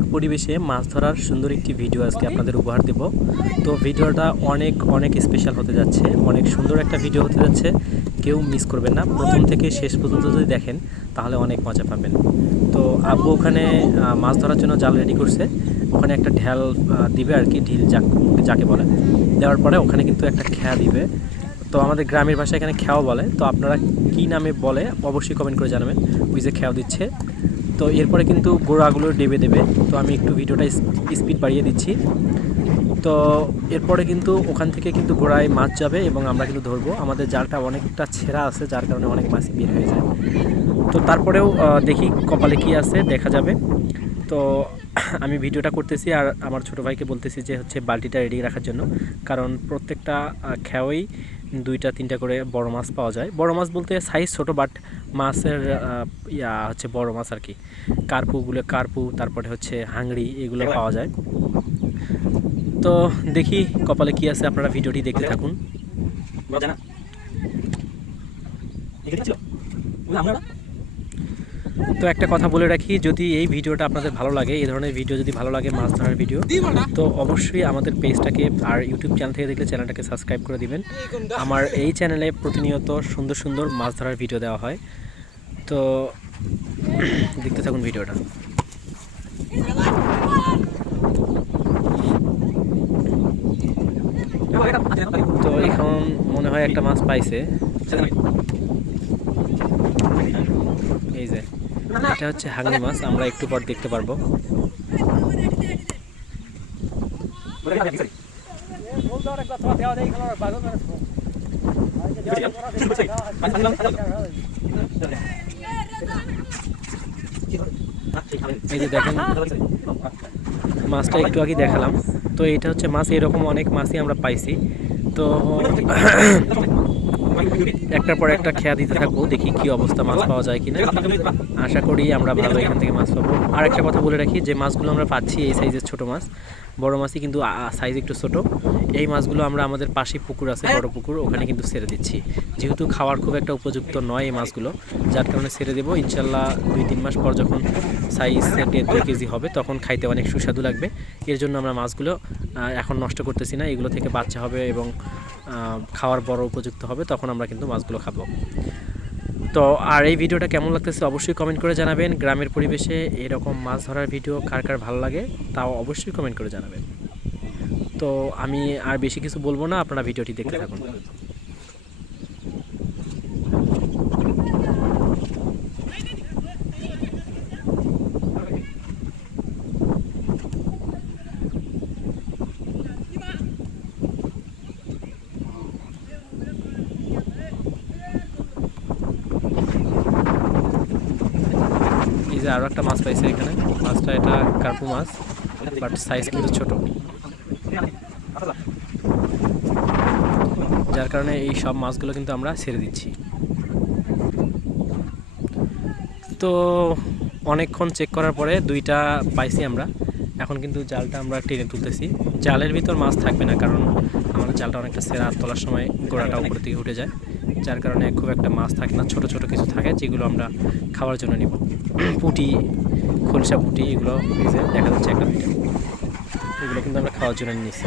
সুন্দর পরিবেশে মাছ ধরার সুন্দর একটি ভিডিও আজকে আপনাদের উপহার দেব। তো ভিডিওটা অনেক অনেক স্পেশাল হতে যাচ্ছে, অনেক সুন্দর একটা ভিডিও হতে যাচ্ছে। কেউ মিস করবেন না। প্রথম থেকে শেষ পর্যন্ত যদি দেখেন, তাহলে অনেক মজা পাবেন। তো আব্বু ওখানে মাছ ধরার জন্য জাল রেডি করছে। ওখানে একটা ঢেল দিবে আর কি, ঢিল যাক বলে। দেওয়ার পরে ওখানে কিন্তু একটা খেয়া দিবে। তো আমাদের গ্রামের ভাষায় এখানে খেয়াও বলে। তো আপনারা কী নামে বলে, অবশ্যই কমেন্ট করে জানাবেন। ওই যে খেয়াও দিচ্ছে। তো এরপরে কিন্তু গোড়াগুলো ডেবে দেবে। তো আমি একটু ভিডিওটা স্পিড বাড়িয়ে দিচ্ছি। তো এরপরে কিন্তু ওখান থেকে কিন্তু গোড়ায় মাছ যাবে এবং আমরা কিন্তু ধরবো। আমাদের জালটা অনেকটা ছেঁড়া আছে, যার কারণে অনেক মাছই বের হয়ে যায়। তো তারপরেও দেখি কপালে কি আছে, দেখা যাবে। তো আমি ভিডিওটা করতেছি আর আমার ছোটো ভাইকে বলতেছি যে হচ্ছে বালতিটা রেডি রাখার জন্য। কারণ প্রত্যেকটা খেয়েই দুইটা তিনটা করে বড় মাছ পাওয়া যায়। বড় মাছ বলতে সাইজ ছোট বাট মাছের ইয়া হচ্ছে বড় মাছ আর কি। কার্পুগুলো কার্পু তারপরে হচ্ছে হাংড়ি এগুলো পাওয়া যায়। তো দেখি কপালে কি আছে আপনারা ভিডিওটি দেখতে থাকুন। আমরা তো একটা কথা বলে রাখি, যদি এই ভিডিওটা আপনাদের ভালো লাগে, এই ধরনের ভিডিও যদি ভালো লাগে, মাছ ধরার ভিডিও, তো অবশ্যই আমাদের পেজটাকে আর ইউটিউব চ্যানেল থেকে দেখলে চ্যানেলটাকে সাবস্ক্রাইব করে দিবেন। আমার এই চ্যানেলে প্রতিনিয়ত সুন্দর সুন্দর মাছ ধরার ভিডিও দেওয়া হয়। তো দেখতে থাকুন ভিডিওটা। তো এখন মনে হয় একটা মাছ পাইছে। এই যে। এটা হচ্ছে হাঙি মাছ, আমরা একটু পর দেখতে পারব। এই যে দেখেন, মাছটা একটু আগে দেখালাম। তো এটা হচ্ছে মাছ, এরকম অনেক মাছই আমরা পাইছি। তো একটার পর একটা খেয়া দিতে থাকব, দেখি কি অবস্থা, মাছ পাওয়া যায় কিনা। আশা করি আমরা ভালো এখান থেকে মাছ পাবো। আর একটা কথা বলে রাখি, যে মাছগুলো আমরা পাচ্ছি, এই সাইজের ছোট মাছ বড় মাছই কিন্তু সাইজ একটু ছোট। এই মাছগুলো আমরা আমাদের পাশেই পুকুর আছে, বড় পুকুর, ওখানে কিন্তু ছেড়ে দিচ্ছি। যেহেতু খাওয়ার খুব একটা উপযুক্ত নয় এই মাছগুলো, যার কারণে ছেড়ে দেবো। ইনশাল্লাহ দুই, তিন মাস পর যখন সাইজ সেটে দুই কেজি হবে, তখন খাইতে অনেক সুস্বাদু লাগবে। এর জন্য আমরা মাছগুলো এখন নষ্ট করতেছি না। এগুলো থেকে বাচ্চা হবে এবং খাওয়ার বড় উপযুক্ত হবে, তখন আমরা কিন্তু মাছগুলো খাব। তো আর এই ভিডিওটা কেমন লাগতেছে অবশ্যই কমেন্ট করে জানাবেন। গ্রামের পরিবেশে এরকম মাছ ধরার ভিডিও কার কার ভালো লাগে তাও অবশ্যই কমেন্ট করে জানাবেন। তো আমি আর বেশি কিছু বলব না, আপনারা ভিডিওটি দেখতে থাকুন। আরও একটা মাছ পাইছে এখানে। মাছটা এটা কার্পু মাছ, বাট সাইজ কিন্তু ছোট। যার কারণে এই সব মাছগুলো কিন্তু আমরা ছেড়ে দিচ্ছি। তো অনেকক্ষণ চেক করার পরে দুইটা পাইছি আমরা। এখন কিন্তু জালটা আমরা টেনে তুলতেছি। জালের ভিতর মাছ থাকবে না, কারণ আমাদের জালটা অনেকটা সেরা তোলার সময় গোড়াটা উপর দিকে উঠে যায়। যার কারণে খুব একটা মাছ থাকে না, ছোট ছোট কিছু থাকে যেগুলো আমরা খাওয়ার জন্য নিব। পুঁটি, খলসা পুঁটি এগুলো দেখা যাচ্ছে একটা মিটার এগুলো কিন্তু আমরা খাওয়ার জন্য নিয়েছি।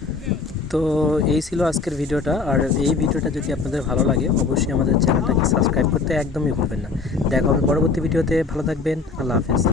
তো এই ছিল আজকের ভিডিওটা। আর এই ভিডিওটা যদি আপনাদের ভালো লাগে, অবশ্যই আমাদের চ্যানেলটাকে সাবস্ক্রাইব করতে একদমই ভুলবেন না। দেখা হবে পরবর্তী ভিডিওতে। ভালো থাকবেন। আল্লাহ হাফেজ।